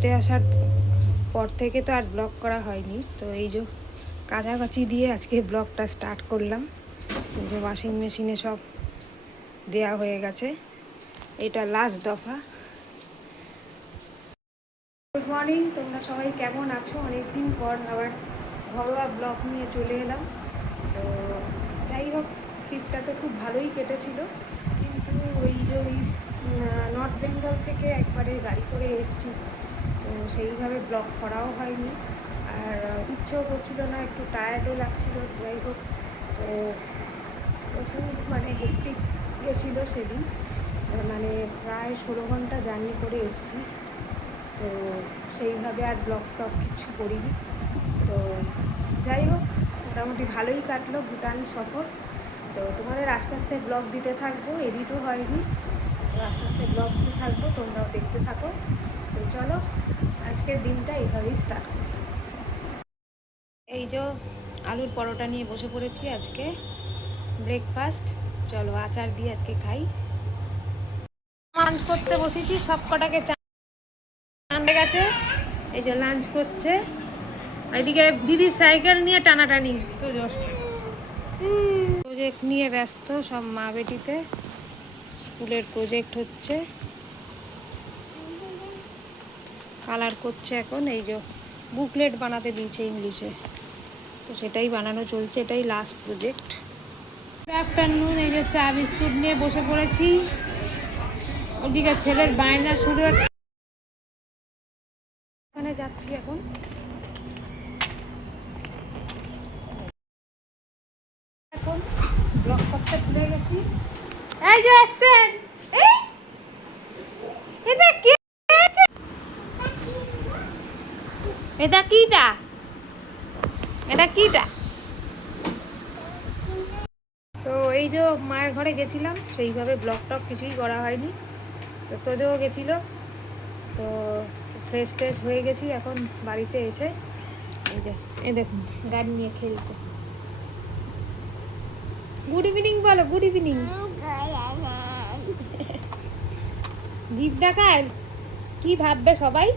ঘুরতে আসার পর থেকে তো আর ব্লগ করা হয়নি। তো এই যে কাছাকাছি দিয়ে আজকে ব্লগটা স্টার্ট করলাম। এই যে ওয়াশিং মেশিনে সব দেয়া হয়ে গেছে, এটা লাস্ট দফা। গুড মর্নিং, তোমরা সবাই কেমন আছো? অনেকদিন পর আবার ঘরোয়া ব্লগ নিয়ে চলে এলাম। তো যাই হোক, ট্রিপটা তো খুব ভালোই কেটেছিল, কিন্তু ওই নর্থ বেঙ্গল থেকে একবারে গাড়ি করে এসেছি, তো সেইভাবে ব্লগ করাও হয়নি। আর ইচ্ছেও করছিল না, একটু টায়ার্ডও লাগছিল। যাই হোক, তো প্রচুর হেক্টিক গেছিলো সেদিন, প্রায় 16 ঘন্টা জার্নি করে এসেছি। তো সেইভাবে আর ব্লগ টক কিছু করিনি। তো যাই হোক, মোটামুটি ভালোই কাটলো ভুটান সফর। তো তোমাদের আস্তে আস্তে ব্লগ দিতে থাকবো, এডিটও হয়নি, তো আস্তে আস্তে ব্লগ দিতে থাকবো, তোমরাও দেখতে থাকো। তো চলো, আজকের দিনটা এইভাবেই স্টার্ট করি। এই যে আলুর পরোটা নিয়ে বসে পড়েছি আজকে ব্রেকফাস্ট। চলো আচার দিয়ে আজকে খাই। লাঞ্চ করতে বসেছি, সব কটাকে চান গেছে, এই যে লাঞ্চ করছে। এদিকে দিদি সাইকেল নিয়ে টানাটানি, তো প্রজেক্ট নিয়ে ব্যস্ত সব মা বেটিতে। স্কুলের প্রজেক্ট হচ্ছে, কালার করছে এখন। এই যে বুকলেট বানাতে দিয়েছে ইংলিশে, তো সেটাই বানানো চলছে, এটাই লাস্ট প্রজেক্ট। গুড আফটারনুন, এই যে চা বিস্কুট নিয়ে বসে পড়েছি। ওদিকে ছেলের বায়না শুরু, ওখানে যাচ্ছি এখন। এখন ব্লক করতে ভুলে গেছি। এই যে আসছেন, এটা কি? এটা কিটা? এটা কিটা? তো এই যে মায়ের ঘরে গেছিলাম, সেইভাবে ব্লগ টক কিছুই করা হয়নি। তো তোজও গেছিলো, তো ফ্রেশ ট্রেশ হয়ে গেছি এখন বাড়িতে এসে। এই যে এই দেখুন গাড়ি নিয়ে খেলছে। গুড ইভিনিং বলো, গুড ইভিনিং। জিভ দেখায়, কি ভাববে সবাই?